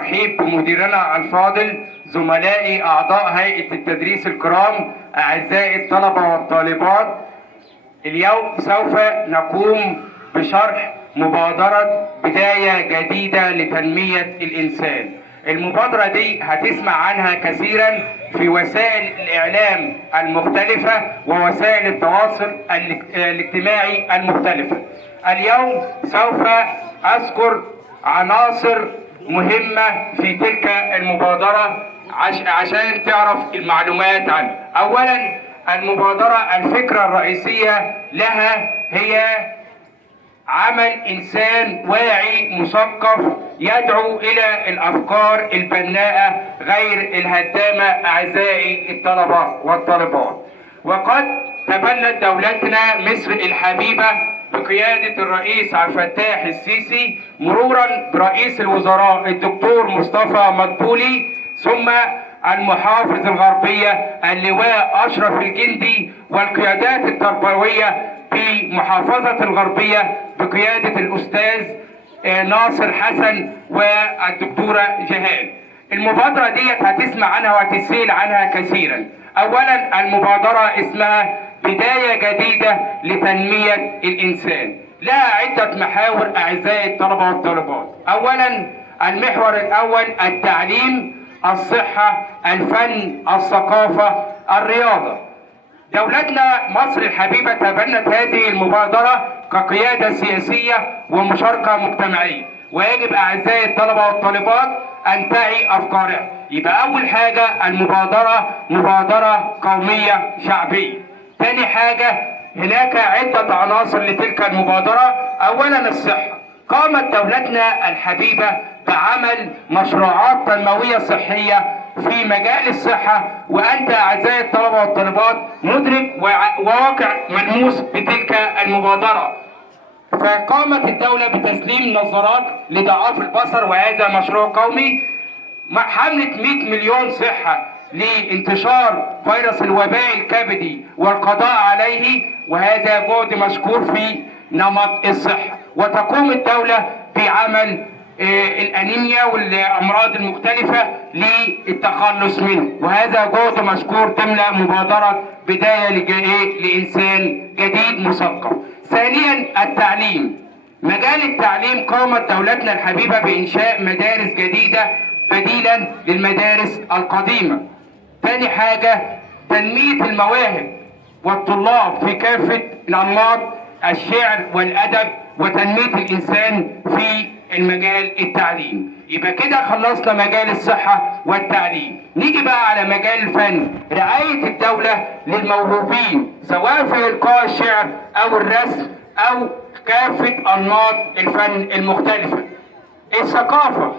الترحيب بمديرنا الفاضل، زملائي أعضاء هيئة التدريس الكرام، أعزائي الطلبة والطالبات. اليوم سوف نقوم بشرح مبادرة بداية جديدة لتنمية الإنسان. المبادرة دي هتسمع عنها كثيرا في وسائل الإعلام المختلفة ووسائل التواصل الاجتماعي المختلفة. اليوم سوف أذكر عناصر مهمة في تلك المبادرة عشان تعرف المعلومات عنها. أولا، المبادرة الفكرة الرئيسية لها هي عمل إنسان واعي مثقف يدعو إلى الأفكار البناءة غير الهدامة. أعزائي الطلبة والطالبات، وقد تبنت دولتنا مصر الحبيبة بقيادة الرئيس عبد الفتاح السيسي مرورا برئيس الوزراء الدكتور مصطفى مدبولي، ثم المحافظ الغربية اللواء أشرف الجندي، والقيادات التربوية في محافظة الغربية بقيادة الأستاذ ناصر حسن والدكتورة جهاد. المبادرة ديت هتسمع عنها وهتسأل عنها كثيرا. أولا، المبادرة اسمها بداية جديدة لتنمية الإنسان، لها عدة محاور أعزائي الطلبة والطالبات. أولا، المحور الأول التعليم، الصحة، الفن، الثقافة، الرياضة. دولتنا مصر الحبيبة تبنت هذه المبادرة كقيادة سياسية ومشاركة مجتمعية، ويجب أعزائي الطلبة والطالبات أن تعي أفكارها. يبقى أول حاجة المبادرة مبادرة قومية شعبية. ثاني حاجة، هناك عدة عناصر لتلك المبادرة. أولا، الصحة. قامت دولتنا الحبيبة بعمل مشروعات تنموية صحية في مجال الصحة، وأنت أعزائي الطلبة والطالبات مدرك وواقع ملموس بتلك المبادرة. فقامت الدولة بتسليم نظارات لضعاف البصر، وهذا مشروع قومي. حملة 100 مليون صحة لانتشار فيروس الوباء الكبدي والقضاء عليه، وهذا جهد مشكور في نمط الصحة. وتقوم الدولة بعمل الأنيميا والأمراض المختلفة للتخلص منه، وهذا جهد مشكور ضمن مبادرة بداية لإنسان جديد مثقف. ثانيا، التعليم. مجال التعليم قامت دولتنا الحبيبة بإنشاء مدارس جديدة بديلا للمدارس القديمة. ثاني حاجة، تنمية المواهب والطلاب في كافة الأنماط، الشعر والأدب، وتنمية الإنسان في المجال التعليم. يبقى كده خلصنا مجال الصحة والتعليم. نيجي بقى على مجال الفن. رعاية الدولة للموهوبين سواء في إلقاء الشعر أو الرسم أو كافة أنماط الفن المختلفة. الثقافة،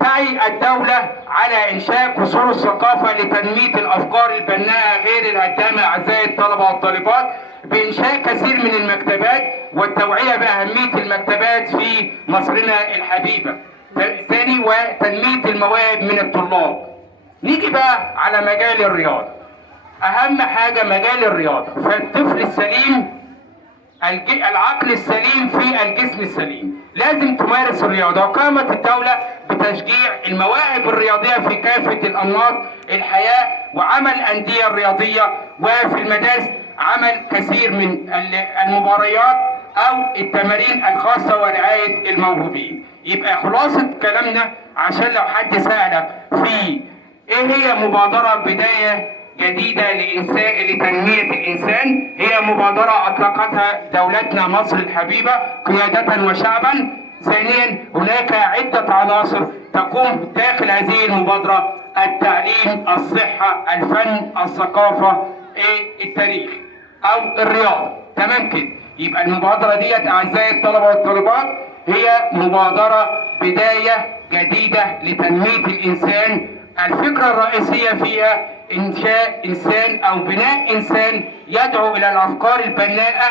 تعي الدولة على إنشاء قصور الثقافة لتنمية الأفكار البناءة غير الهدامة. أعزائي الطلبة والطالبات، بإنشاء كثير من المكتبات والتوعية بأهمية المكتبات في مصرنا الحبيبة. ثاني، وتنمية المواهب من الطلاب. نيجي بقى على مجال الرياضة. أهم حاجة مجال الرياضة، فالطفل السليم العقل السليم في الجسم السليم، لازم تمارس الرياضة. وقامت الدولة بتشجيع المواهب الرياضية في كافة الأنماط الحياة، وعمل أندية رياضية، وفي المدارس عمل كثير من المباريات أو التمارين الخاصة ورعاية الموهوبين. يبقى خلاصة كلامنا عشان لو حد سألك في إيه هي مبادرة بداية جديدة لتنمية الإنسان، هي مبادرة أطلقتها دولتنا مصر الحبيبة قيادة وشعبا. ثانيا، هناك عدة عناصر تقوم داخل هذه المبادرة: التعليم، الصحة، الفن، الثقافة، التاريخ أو الرياضة. تمام كده. يبقى المبادرة ديت أعزائي الطلبة والطالبات هي مبادرة بداية جديدة لتنمية الإنسان. الفكرة الرئيسية فيها إنشاء إنسان أو بناء إنسان يدعو إلى الأفكار البناءة،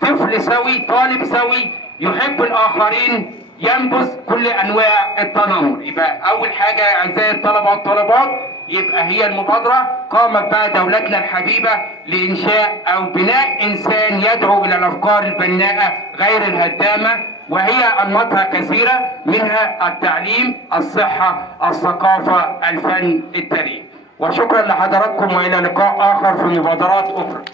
طفل سوي، طالب سوي يحب الآخرين، ينبذ كل أنواع التنمر. يبقى أول حاجة أعزائي الطلبة والطالبات، يبقى هي المبادرة قامت بها دولتنا الحبيبة لإنشاء أو بناء إنسان يدعو إلى الأفكار البناءة غير الهدامة، وهي أنماطها كثيرة، منها التعليم، الصحة، الثقافة، الفن، التاريخ. وشكرا لحضراتكم، وإلى لقاء آخر في مبادرات أخرى.